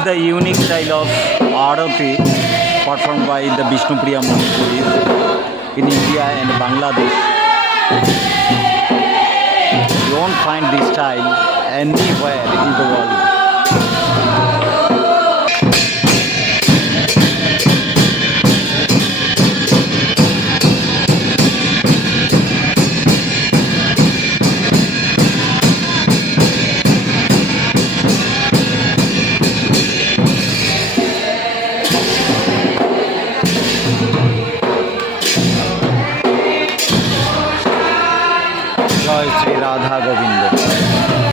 is the unique style of Arati performed by the Vishnupriya Manipuris in India and Bangladesh. You won't find this style anywhere in the world. Joy Shri Radha Govinda.